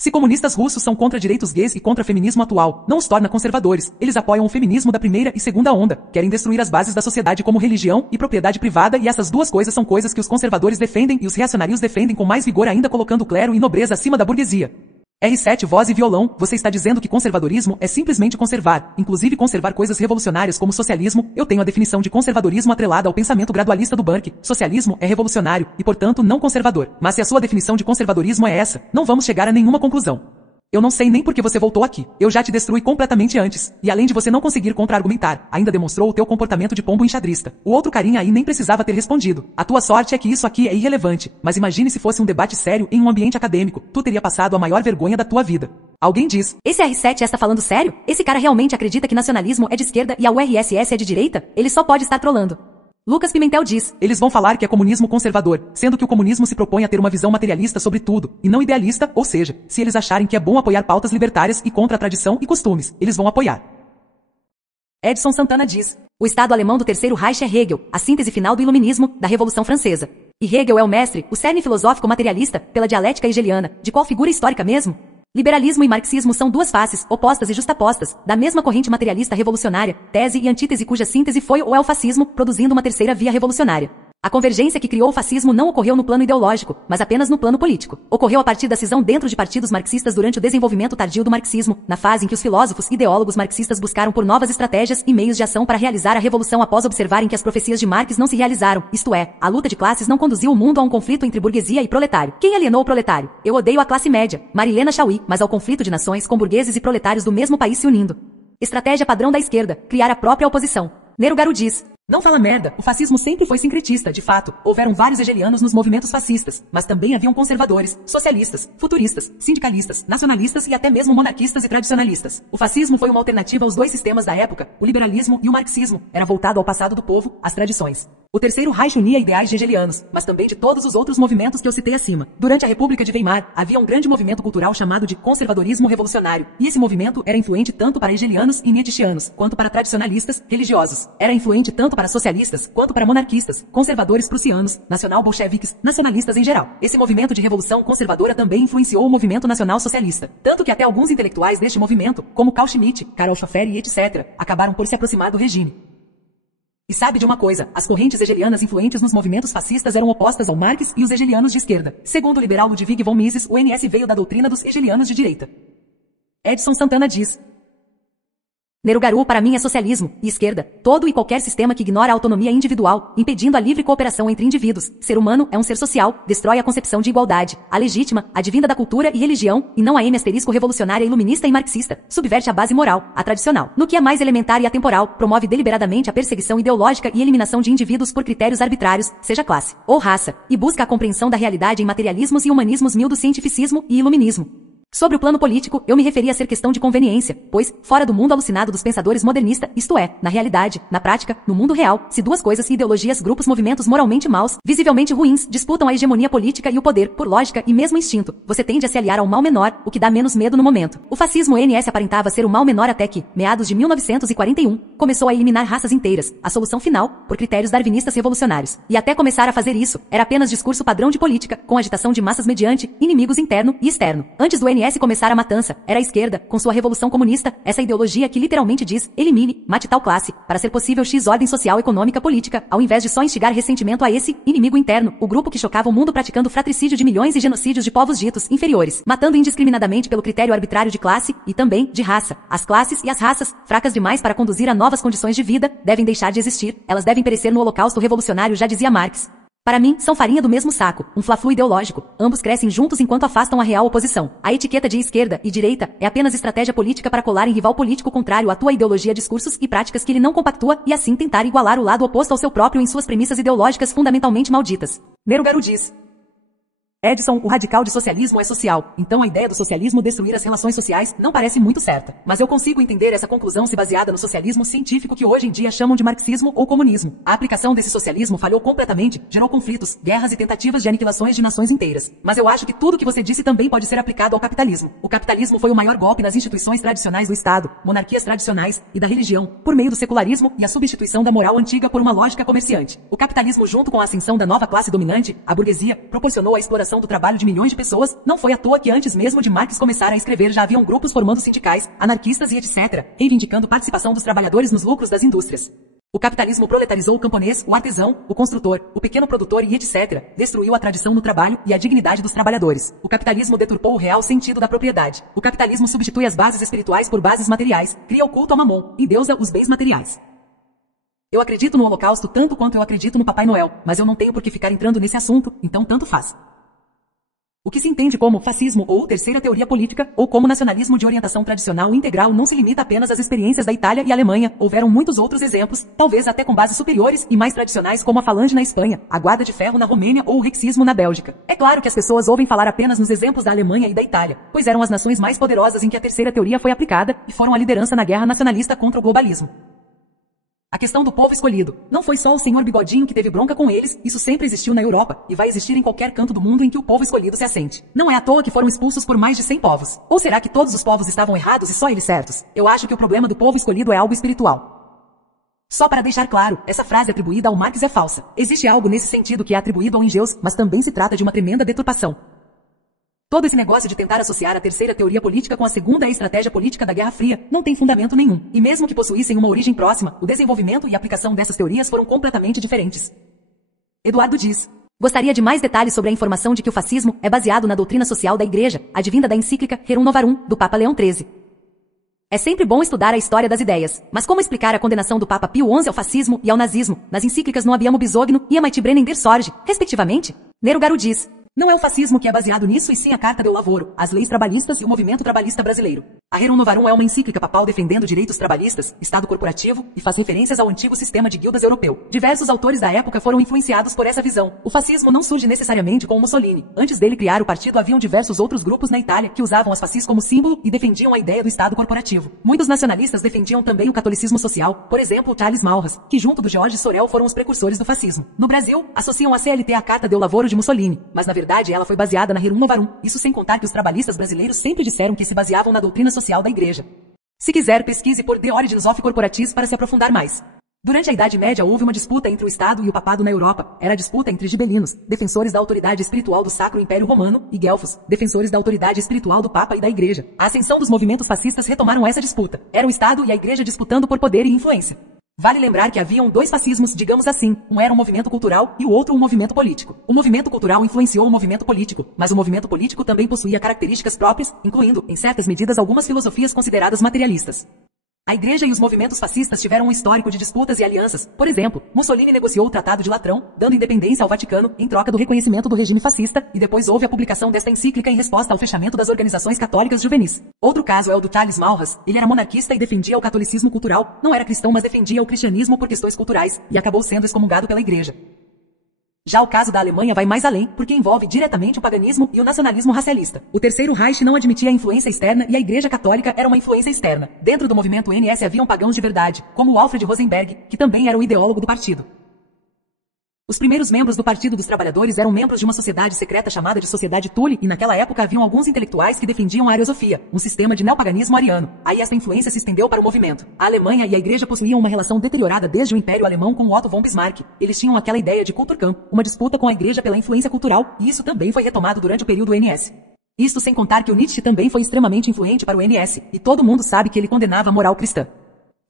Se comunistas russos são contra direitos gays e contra feminismo atual, não os torna conservadores. Eles apoiam o feminismo da primeira e segunda onda, querem destruir as bases da sociedade como religião e propriedade privada, e essas duas coisas são coisas que os conservadores defendem e os reacionários defendem com mais vigor ainda, colocando o clero e nobreza acima da burguesia. R7 voz e violão, você está dizendo que conservadorismo é simplesmente conservar, inclusive conservar coisas revolucionárias como socialismo. Eu tenho a definição de conservadorismo atrelada ao pensamento gradualista do Burke. Socialismo é revolucionário e, portanto, não conservador. Mas se a sua definição de conservadorismo é essa, não vamos chegar a nenhuma conclusão. Eu não sei nem por que você voltou aqui. Eu já te destruí completamente antes. E além de você não conseguir contra-argumentar, ainda demonstrou o teu comportamento de pombo enxadrista. O outro carinha aí nem precisava ter respondido. A tua sorte é que isso aqui é irrelevante. Mas imagine se fosse um debate sério em um ambiente acadêmico. Tu teria passado a maior vergonha da tua vida. Alguém diz: esse R7 está falando sério? Esse cara realmente acredita que nacionalismo é de esquerda e a URSS é de direita? Ele só pode estar trolando. Lucas Pimentel diz: eles vão falar que é comunismo conservador, sendo que o comunismo se propõe a ter uma visão materialista sobre tudo, e não idealista, ou seja, se eles acharem que é bom apoiar pautas libertárias e contra a tradição e costumes, eles vão apoiar. Edson Santana diz: o Estado alemão do Terceiro Reich é Hegel, a síntese final do iluminismo, da Revolução Francesa. E Hegel é o mestre, o cerne filosófico materialista, pela dialética hegeliana, de qual figura histórica mesmo? Liberalismo e marxismo são duas faces, opostas e justapostas, da mesma corrente materialista revolucionária, tese e antítese cuja síntese foi ou é o fascismo, produzindo uma terceira via revolucionária. A convergência que criou o fascismo não ocorreu no plano ideológico, mas apenas no plano político. Ocorreu a partir da cisão dentro de partidos marxistas durante o desenvolvimento tardio do marxismo, na fase em que os filósofos e ideólogos marxistas buscaram por novas estratégias e meios de ação para realizar a revolução após observarem que as profecias de Marx não se realizaram, isto é, a luta de classes não conduziu o mundo a um conflito entre burguesia e proletário. Quem alienou o proletário? Eu odeio a classe média, Marilena Chauí, mas ao conflito de nações com burgueses e proletários do mesmo país se unindo. Estratégia padrão da esquerda, criar a própria oposição. Nero Garu diz: não fala merda, o fascismo sempre foi sincretista, de fato. Houveram vários hegelianos nos movimentos fascistas, mas também haviam conservadores, socialistas, futuristas, sindicalistas, nacionalistas e até mesmo monarquistas e tradicionalistas. O fascismo foi uma alternativa aos dois sistemas da época, o liberalismo e o marxismo. Era voltado ao passado do povo, às tradições. O Terceiro Reich unia ideais hegelianos, mas também de todos os outros movimentos que eu citei acima. Durante a República de Weimar, havia um grande movimento cultural chamado de conservadorismo revolucionário, e esse movimento era influente tanto para hegelianos e nietzscheanos, quanto para tradicionalistas, religiosos. Era influente tanto para socialistas, quanto para monarquistas, conservadores prussianos, nacional-bolcheviques, nacionalistas em geral. Esse movimento de revolução conservadora também influenciou o movimento nacional-socialista. Tanto que até alguns intelectuais deste movimento, como Carl Schmitt, Karl Schoffer e etc., acabaram por se aproximar do regime. E sabe de uma coisa, as correntes hegelianas influentes nos movimentos fascistas eram opostas ao Marx e os hegelianos de esquerda. Segundo o liberal Ludwig von Mises, o NS veio da doutrina dos hegelianos de direita. Edson Santana diz: Nero Garu para mim é socialismo e esquerda, todo e qualquer sistema que ignora a autonomia individual, impedindo a livre cooperação entre indivíduos. Ser humano é um ser social, destrói a concepção de igualdade, a legítima, advinda da cultura e religião, e não a revolucionária, iluminista e marxista, subverte a base moral, a tradicional. No que é mais elementar e atemporal, promove deliberadamente a perseguição ideológica e eliminação de indivíduos por critérios arbitrários, seja classe ou raça, e busca a compreensão da realidade em materialismos e humanismos mil do cientificismo e iluminismo. Sobre o plano político, eu me referi a ser questão de conveniência, pois, fora do mundo alucinado dos pensadores modernistas, isto é, na realidade, na prática, no mundo real, se duas coisas, ideologias, grupos, movimentos moralmente maus, visivelmente ruins, disputam a hegemonia política e o poder, por lógica e mesmo instinto, você tende a se aliar ao mal menor, o que dá menos medo no momento. O fascismo NS aparentava ser o mal menor até que, meados de 1941, começou a eliminar raças inteiras, a solução final, por critérios darwinistas revolucionários. E até começar a fazer isso, era apenas discurso padrão de política, com agitação de massas mediante inimigos interno e externo. Antes do NS começar a matança, era a esquerda, com sua revolução comunista, essa ideologia que literalmente diz, elimine, mate tal classe, para ser possível X ordem social, econômica, política, ao invés de só instigar ressentimento a esse inimigo interno, o grupo que chocava o mundo praticando fratricídio de milhões e genocídios de povos ditos inferiores, matando indiscriminadamente pelo critério arbitrário de classe, e também, de raça. As classes e as raças, fracas demais para conduzir a novas condições de vida, devem deixar de existir, elas devem perecer no holocausto revolucionário, já dizia Marx. Para mim, são farinha do mesmo saco, um fla-flu ideológico. Ambos crescem juntos enquanto afastam a real oposição. A etiqueta de esquerda e direita é apenas estratégia política para colar em rival político contrário à tua ideologia, discursos e práticas que ele não compactua e assim tentar igualar o lado oposto ao seu próprio em suas premissas ideológicas fundamentalmente malditas. Nero Garu diz: Edson, o radical de socialismo é social, então a ideia do socialismo destruir as relações sociais não parece muito certa. Mas eu consigo entender essa conclusão se baseada no socialismo científico que hoje em dia chamam de marxismo ou comunismo. A aplicação desse socialismo falhou completamente, gerou conflitos, guerras e tentativas de aniquilações de nações inteiras. Mas eu acho que tudo que você disse também pode ser aplicado ao capitalismo. O capitalismo foi o maior golpe nas instituições tradicionais do Estado, monarquias tradicionais e da religião, por meio do secularismo e a substituição da moral antiga por uma lógica comerciante. O capitalismo, junto com a ascensão da nova classe dominante, a burguesia, proporcionou a exploração exploração do trabalho de milhões de pessoas, não foi à toa que antes mesmo de Marx começar a escrever já haviam grupos formando sindicais, anarquistas e etc., reivindicando participação dos trabalhadores nos lucros das indústrias. O capitalismo proletarizou o camponês, o artesão, o construtor, o pequeno produtor e etc., destruiu a tradição no trabalho e a dignidade dos trabalhadores. O capitalismo deturpou o real sentido da propriedade. O capitalismo substitui as bases espirituais por bases materiais, cria o culto ao mamon, endeusa os bens materiais. Eu acredito no Holocausto tanto quanto eu acredito no Papai Noel, mas eu não tenho por que ficar entrando nesse assunto, então tanto faz. O que se entende como fascismo ou terceira teoria política, ou como nacionalismo de orientação tradicional integral não se limita apenas às experiências da Itália e Alemanha, houveram muitos outros exemplos, talvez até com bases superiores e mais tradicionais como a Falange na Espanha, a Guarda de Ferro na Romênia ou o Rexismo na Bélgica. É claro que as pessoas ouvem falar apenas nos exemplos da Alemanha e da Itália, pois eram as nações mais poderosas em que a terceira teoria foi aplicada e foram a liderança na guerra nacionalista contra o globalismo. A questão do povo escolhido. Não foi só o senhor Bigodinho que teve bronca com eles, isso sempre existiu na Europa, e vai existir em qualquer canto do mundo em que o povo escolhido se assente. Não é à toa que foram expulsos por mais de 100 povos. Ou será que todos os povos estavam errados e só eles certos? Eu acho que o problema do povo escolhido é algo espiritual. Só para deixar claro, essa frase atribuída ao Marx é falsa. Existe algo nesse sentido que é atribuído ao Engeus, mas também se trata de uma tremenda deturpação. Todo esse negócio de tentar associar a terceira teoria política com a segunda estratégia política da Guerra Fria não tem fundamento nenhum. E mesmo que possuíssem uma origem próxima, o desenvolvimento e aplicação dessas teorias foram completamente diferentes. Eduardo diz: Gostaria de mais detalhes sobre a informação de que o fascismo é baseado na doutrina social da Igreja, advinda da encíclica Rerum Novarum, do Papa Leão XIII. É sempre bom estudar a história das ideias, mas como explicar a condenação do Papa Pio XI ao fascismo e ao nazismo, nas encíclicas No Abbiamo Bisogno e Amite Brennen der Sorge, respectivamente? Nerugaru diz: não é o fascismo que é baseado nisso e sim a Carta del Lavoro, as leis trabalhistas e o movimento trabalhista brasileiro. A Rerum Novarum é uma encíclica papal defendendo direitos trabalhistas, Estado corporativo e faz referências ao antigo sistema de guildas europeu. Diversos autores da época foram influenciados por essa visão. O fascismo não surge necessariamente com Mussolini. Antes dele criar o partido haviam diversos outros grupos na Itália que usavam as fascis como símbolo e defendiam a ideia do Estado corporativo. Muitos nacionalistas defendiam também o catolicismo social, por exemplo, Charles Maurras, que junto do George Sorel foram os precursores do fascismo. No Brasil, associam a CLT à Carta del Lavoro de Mussolini, mas na verdade ela foi baseada na Rerum Novarum, isso sem contar que os trabalhistas brasileiros sempre disseram que se baseavam na doutrina social da Igreja. Se quiser, pesquise por The Origins of Corporatism para se aprofundar mais. Durante a Idade Média houve uma disputa entre o Estado e o Papado na Europa. Era a disputa entre gibelinos, defensores da autoridade espiritual do Sacro Império Romano, e guelfos, defensores da autoridade espiritual do Papa e da Igreja. A ascensão dos movimentos fascistas retomaram essa disputa. Era o Estado e a Igreja disputando por poder e influência. Vale lembrar que haviam dois fascismos, digamos assim, um era um movimento cultural e o outro um movimento político. O movimento cultural influenciou o movimento político, mas o movimento político também possuía características próprias, incluindo, em certas medidas, algumas filosofias consideradas materialistas. A Igreja e os movimentos fascistas tiveram um histórico de disputas e alianças. Por exemplo, Mussolini negociou o Tratado de Latrão, dando independência ao Vaticano, em troca do reconhecimento do regime fascista, e depois houve a publicação desta encíclica em resposta ao fechamento das organizações católicas juvenis. Outro caso é o do Charles Maurras. Ele era monarquista e defendia o catolicismo cultural, não era cristão mas defendia o cristianismo por questões culturais, e acabou sendo excomungado pela Igreja. Já o caso da Alemanha vai mais além, porque envolve diretamente o paganismo e o nacionalismo racialista. O Terceiro Reich não admitia a influência externa e a Igreja Católica era uma influência externa. Dentro do movimento NS haviam pagãos de verdade, como o Alfred Rosenberg, que também era o ideólogo do partido. Os primeiros membros do Partido dos Trabalhadores eram membros de uma sociedade secreta chamada de Sociedade Thule, e naquela época haviam alguns intelectuais que defendiam a ariosofia, um sistema de neopaganismo ariano. Aí esta influência se estendeu para o movimento. A Alemanha e a Igreja possuíam uma relação deteriorada desde o Império Alemão com Otto von Bismarck. Eles tinham aquela ideia de Kulturkampf, uma disputa com a Igreja pela influência cultural, e isso também foi retomado durante o período NS. Isto sem contar que o Nietzsche também foi extremamente influente para o NS, e todo mundo sabe que ele condenava a moral cristã.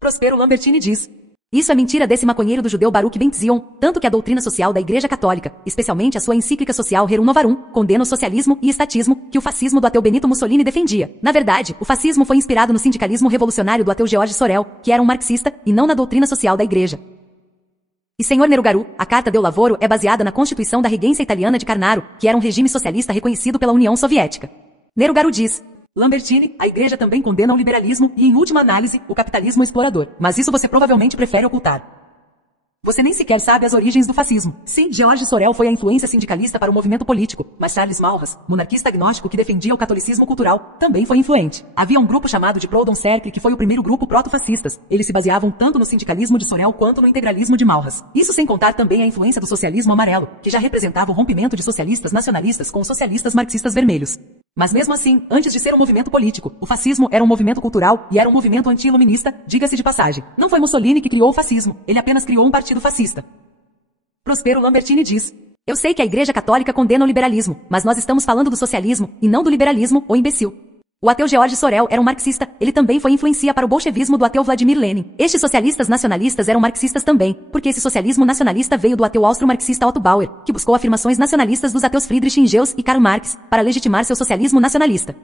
Prospero Lambertini diz: isso é mentira desse maconheiro do judeu Baruch Ben Zion, tanto que a doutrina social da Igreja Católica, especialmente a sua encíclica social Rerum Novarum, condena o socialismo e estatismo que o fascismo do ateu Benito Mussolini defendia. Na verdade, o fascismo foi inspirado no sindicalismo revolucionário do ateu George Sorel, que era um marxista, e não na doutrina social da Igreja. E senhor Nerugaru, a Carta del Lavoro é baseada na Constituição da Regência Italiana de Carnaro, que era um regime socialista reconhecido pela União Soviética. Nerugaru diz: Lambertini, a Igreja também condena o liberalismo e, em última análise, o capitalismo explorador. Mas isso você provavelmente prefere ocultar. Você nem sequer sabe as origens do fascismo. Sim, George Sorel foi a influência sindicalista para o movimento político, mas Charles Maurras, monarquista agnóstico que defendia o catolicismo cultural, também foi influente. Havia um grupo chamado de Proudhon Cercle que foi o primeiro grupo proto-fascistas. Eles se baseavam tanto no sindicalismo de Sorel quanto no integralismo de Maurras. Isso sem contar também a influência do socialismo amarelo, que já representava o rompimento de socialistas nacionalistas com os socialistas marxistas vermelhos. Mas mesmo assim, antes de ser um movimento político, o fascismo era um movimento cultural e era um movimento anti-iluminista, diga-se de passagem. Não foi Mussolini que criou o fascismo, ele apenas criou um partido fascista. Prospero Lambertini diz: Eu sei que a Igreja Católica condena o liberalismo, mas nós estamos falando do socialismo, e não do liberalismo, ô imbecil. O ateu George Sorel era um marxista, ele também foi influência para o bolchevismo do ateu Vladimir Lenin. Estes socialistas nacionalistas eram marxistas também, porque esse socialismo nacionalista veio do ateu austro-marxista Otto Bauer, que buscou afirmações nacionalistas dos ateus Friedrich Engels e Karl Marx, para legitimar seu socialismo nacionalista.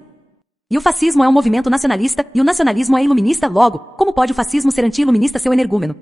E o fascismo é um movimento nacionalista, e o nacionalismo é iluminista, logo, como pode o fascismo ser anti-iluminista, seu energúmeno?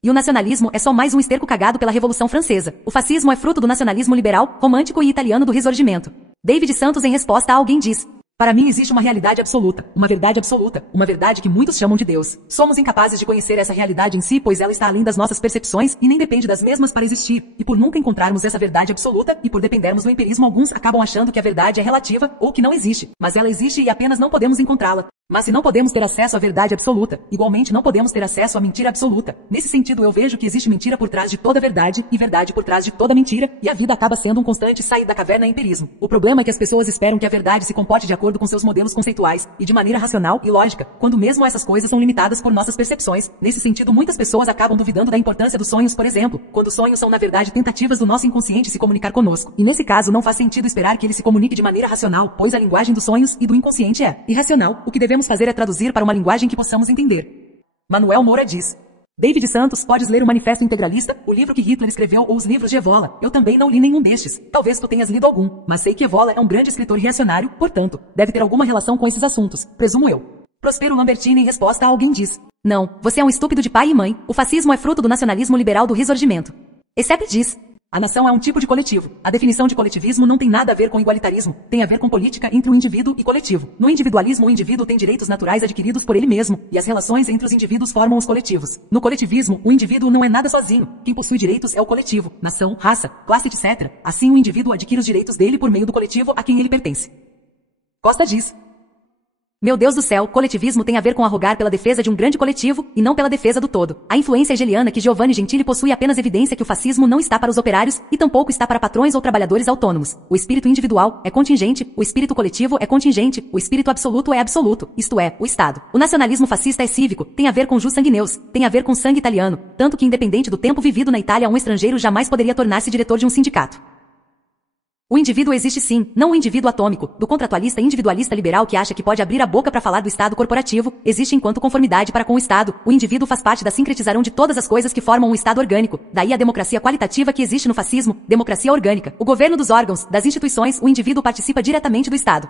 E o nacionalismo é só mais um esterco cagado pela Revolução Francesa. O fascismo é fruto do nacionalismo liberal, romântico e italiano do Risorgimento. David Santos, em resposta a alguém, diz: para mim existe uma realidade absoluta, uma verdade que muitos chamam de Deus. Somos incapazes de conhecer essa realidade em si, pois ela está além das nossas percepções e nem depende das mesmas para existir. E por nunca encontrarmos essa verdade absoluta e por dependermos do empirismo, alguns acabam achando que a verdade é relativa ou que não existe. Mas ela existe e apenas não podemos encontrá-la. Mas se não podemos ter acesso à verdade absoluta, igualmente não podemos ter acesso à mentira absoluta. Nesse sentido, eu vejo que existe mentira por trás de toda verdade e verdade por trás de toda mentira, e a vida acaba sendo um constante sair da caverna e empirismo. O problema é que as pessoas esperam que a verdade se comporte de acordo com seus modelos conceituais e de maneira racional e lógica, quando mesmo essas coisas são limitadas por nossas percepções. Nesse sentido, muitas pessoas acabam duvidando da importância dos sonhos, por exemplo, quando sonhos são na verdade tentativas do nosso inconsciente se comunicar conosco. E nesse caso, não faz sentido esperar que ele se comunique de maneira racional, pois a linguagem dos sonhos e do inconsciente é irracional. O que devemos fazer é traduzir para uma linguagem que possamos entender. Manuel Moura diz: David Santos, podes ler o Manifesto Integralista, o livro que Hitler escreveu ou os livros de Evola? Eu também não li nenhum destes. Talvez tu tenhas lido algum, mas sei que Evola é um grande escritor reacionário, portanto, deve ter alguma relação com esses assuntos, presumo eu. Prospero Lambertini, em resposta a alguém, diz: não, você é um estúpido de pai e mãe. O fascismo é fruto do nacionalismo liberal do Risorgimento. Except diz: a nação é um tipo de coletivo. A definição de coletivismo não tem nada a ver com igualitarismo, tem a ver com política entre o indivíduo e coletivo. No individualismo, o indivíduo tem direitos naturais adquiridos por ele mesmo, e as relações entre os indivíduos formam os coletivos. No coletivismo, o indivíduo não é nada sozinho. Quem possui direitos é o coletivo, nação, raça, classe, etc. Assim, o indivíduo adquire os direitos dele por meio do coletivo a quem ele pertence. Costa diz: meu Deus do céu, coletivismo tem a ver com arrogar pela defesa de um grande coletivo, e não pela defesa do todo. A influência hegeliana que Giovanni Gentili possui apenas evidência que o fascismo não está para os operários, e tampouco está para patrões ou trabalhadores autônomos. O espírito individual é contingente, o espírito coletivo é contingente, o espírito absoluto é absoluto, isto é, o Estado. O nacionalismo fascista é cívico, tem a ver com jus sanguineus, tem a ver com sangue italiano, tanto que independente do tempo vivido na Itália, um estrangeiro jamais poderia tornar-se diretor de um sindicato. O indivíduo existe sim, não o indivíduo atômico, do contratualista individualista liberal que acha que pode abrir a boca para falar do Estado corporativo, existe enquanto conformidade para com o Estado. O indivíduo faz parte da sincretização de todas as coisas que formam um Estado orgânico, daí a democracia qualitativa que existe no fascismo, democracia orgânica. O governo dos órgãos, das instituições, o indivíduo participa diretamente do Estado.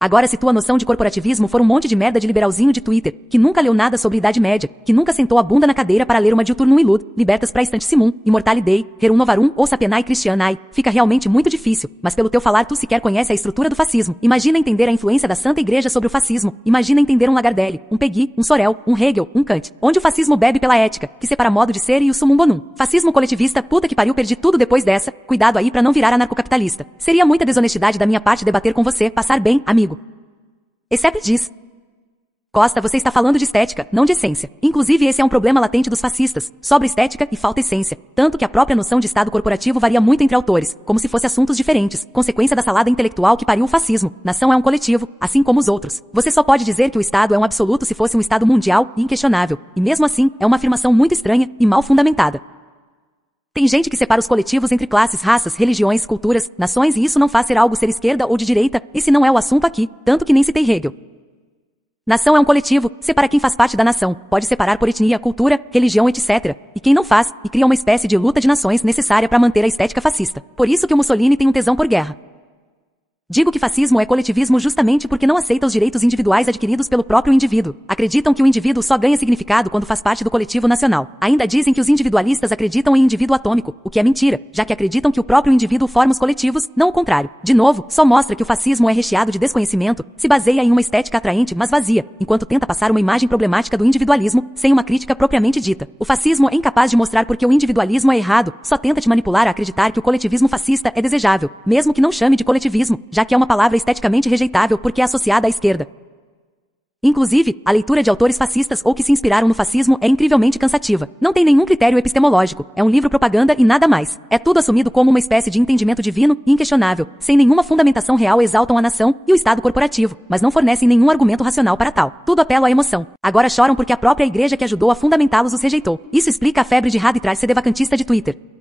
Agora, se tua noção de corporativismo for um monte de merda de liberalzinho de Twitter, que nunca leu nada sobre Idade Média, que nunca sentou a bunda na cadeira para ler uma Diuturnum Illud, Libertas Praestantissimum, Immortale Dei, Rerum Novarum ou Sapienai Christianae, fica realmente muito difícil, mas pelo teu falar tu sequer conhece a estrutura do fascismo. Imagina entender a influência da Santa Igreja sobre o fascismo, imagina entender um Lagardelli, um Peggy, um Sorel, um Hegel, um Kant, onde o fascismo bebe pela ética, que separa modo de ser e o summum bonum. Fascismo coletivista, puta que pariu, perdi tudo depois dessa, cuidado aí pra não virar anarcocapitalista. Seria muita desonestidade da minha parte debater com você, passar bem, amigo. Except diz: Costa, você está falando de estética, não de essência. Inclusive esse é um problema latente dos fascistas. Sobra estética e falta essência. Tanto que a própria noção de Estado corporativo varia muito entre autores, como se fossem assuntos diferentes, consequência da salada intelectual que pariu o fascismo. Nação é um coletivo, assim como os outros. Você só pode dizer que o Estado é um absoluto se fosse um Estado mundial e inquestionável. E mesmo assim, é uma afirmação muito estranha e mal fundamentada. Tem gente que separa os coletivos entre classes, raças, religiões, culturas, nações e isso não faz ser algo ser esquerda ou de direita, esse não é o assunto aqui, tanto que nem citei Hegel. Nação é um coletivo, separa quem faz parte da nação, pode separar por etnia, cultura, religião, etc. E quem não faz, e cria uma espécie de luta de nações necessária para manter a estética fascista. Por isso que o Mussolini tem um tesão por guerra. Digo que fascismo é coletivismo justamente porque não aceita os direitos individuais adquiridos pelo próprio indivíduo. Acreditam que o indivíduo só ganha significado quando faz parte do coletivo nacional. Ainda dizem que os individualistas acreditam em indivíduo atômico, o que é mentira, já que acreditam que o próprio indivíduo forma os coletivos, não o contrário. De novo, só mostra que o fascismo é recheado de desconhecimento, se baseia em uma estética atraente, mas vazia, enquanto tenta passar uma imagem problemática do individualismo, sem uma crítica propriamente dita. O fascismo é incapaz de mostrar porque o individualismo é errado, só tenta te manipular a acreditar que o coletivismo fascista é desejável, mesmo que não chame de coletivismo, já que é uma palavra esteticamente rejeitável porque é associada à esquerda. Inclusive, a leitura de autores fascistas ou que se inspiraram no fascismo é incrivelmente cansativa. Não tem nenhum critério epistemológico, é um livro propaganda e nada mais. É tudo assumido como uma espécie de entendimento divino e inquestionável, sem nenhuma fundamentação real. Exaltam a nação e o Estado corporativo, mas não fornecem nenhum argumento racional para tal. Tudo apelo à emoção. Agora choram porque a própria igreja que ajudou a fundamentá-los os rejeitou. Isso explica a febre de radicais sedevacantista de Twitter.